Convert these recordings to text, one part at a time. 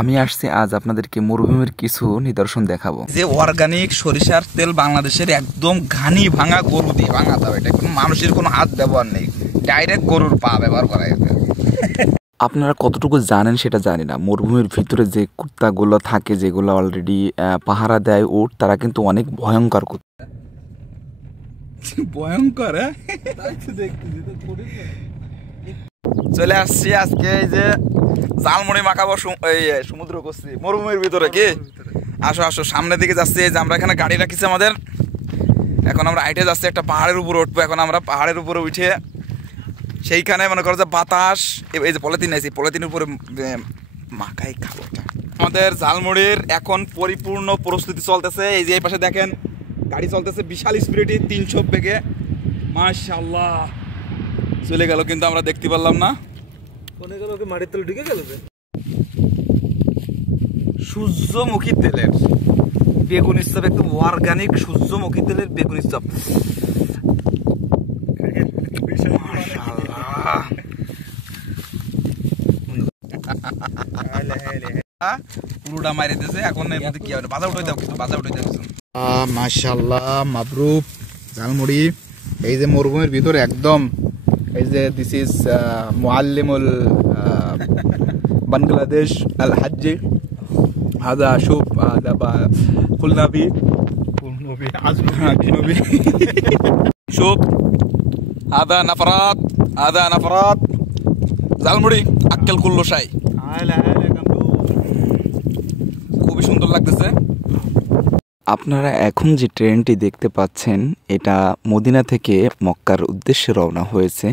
আমি আসছি আজ আপনাদেরকে মরুভূমির কিছু নিদর্শন দেখাবো। যে অর্গানিক সরিষার তেল বাংলাদেশের একদম ঘানি ভাঙা গরু দিয়ে ভাঙাতে হবে, এটা কোনো মানুষের কোনো হাত ব্যবহার নেই, ডাইরেক্ট গরুর পা ব্যবহার করা যাবে। আপনারা কতটুকু জানেন সেটা জানি না, মরুভূমির ভিতরে যে কুত্তাগুলো থাকে, যেগুলো অলরেডি পাহারা দেয় উট, তারা কিন্তু অনেক ভয়ঙ্কর কুত্তা। ভয়ঙ্কর চলে আসছি আজকে এই যে জালমুড়ি মাখাবো, এই সমুদ্র করছি মরুভূমির ভিতরে। কি আসো আসো, সামনের দিকে যাচ্ছি। এই যে আমরা এখানে গাড়ি রাখিছি আমাদের, এখন আমরা হাইটে যাচ্ছি, একটা পাহাড়ের উপরে উঠবো। এখন আমরা পাহাড়ের উপরে উঠে সেইখানে মনে করো যে বাতাস, এই যে পলিথিন আছে, পলিথিনের উপরে মাখাই খাবো। আমাদের ঝালমুড়ির এখন পরিপূর্ণ প্রস্তুতি চলতেছে। এই যে এই পাশে দেখেন গাড়ি চলতেছে বিশাল স্পিডে, 300 বেগে। মাশাআল্লাহ চলে গেল, কিন্তু আমরা দেখতে পারলাম না। মাটির তলে ঢুকে গেল। সূর্যমুখী তেলের বেগুনি চপ, একদম অর্গানিক সূর্যমুখী তেলের বেগুনি চপ। পুরোটা মাইরে দিয়েছে। এখন এর মধ্যে কি হবে, বাজা উঠে দাও, কিছু বাজা উঠে দাও। মাশাআল্লাহ মাবরুক ঝালমুড়ি। এই যে মরুভূমির ভিতরে একদম, এই যে দিস ইজ মুআল্লিমুল বাংলাদেশ আল হাজ্জি, হাদা শুভ হাদা বা কুলনাবি আজনবি শুভ হাদা নাফরাত ঝালমুড়ি আক্কেল কুল্লো শাই। খুবই সুন্দর লাগতেছে। আপনারা এখন যে ট্রেনটি দেখতে পাচ্ছেন, এটা মদিনা থেকে মক্কার উদ্দেশ্যে রওনা হয়েছে।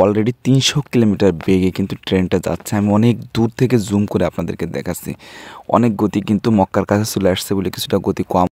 অলরেডি 300 কিলোমিটার বেগে কিন্তু ট্রেনটা যাচ্ছে। আমি অনেক দূর থেকে জুম করে আপনাদেরকে দেখাচ্ছি। অনেক গতি, কিন্তু মক্কার কাছে চলে আসছে বলে কিছুটা গতি কম।